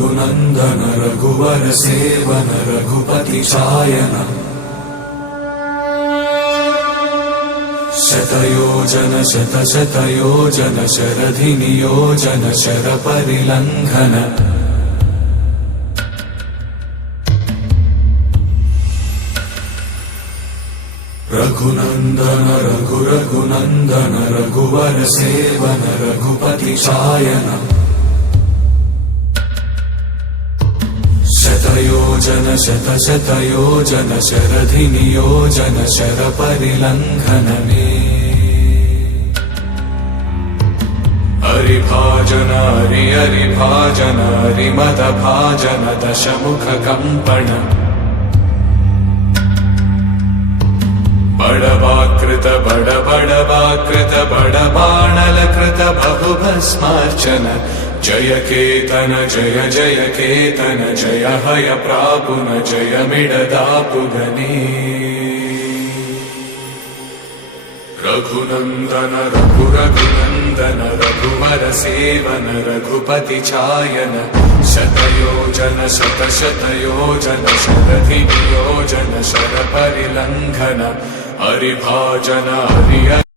रघुनन्दन रघुवर seven Raghupati चायन शतयोजन शतशतयोजन शरधि नियोजन शरपरिलङ्घन रघुनन्दन रघुनन्दन रघुवर seven Raghupati चायन शतयोजन शतशतयोजन शरधि नियोजन शरपरिलङ्घन मे हरिभाजन हरिभाजन हरिमदभाजन दशमुख कंपन बड़वाकृत बड़वाकृत बड़बाणलकृत बहुभस्मार्चन जय केतन जय जय केतन जय हय प्रापुन जय मिडदापुगने रघुनन्दन रघुनन्दन रघुवर सेवन रघुपति चायन शतयोजन शतशतयोजन शरधि नियोजन शरपरिलङ्घन हरिभाजन हरि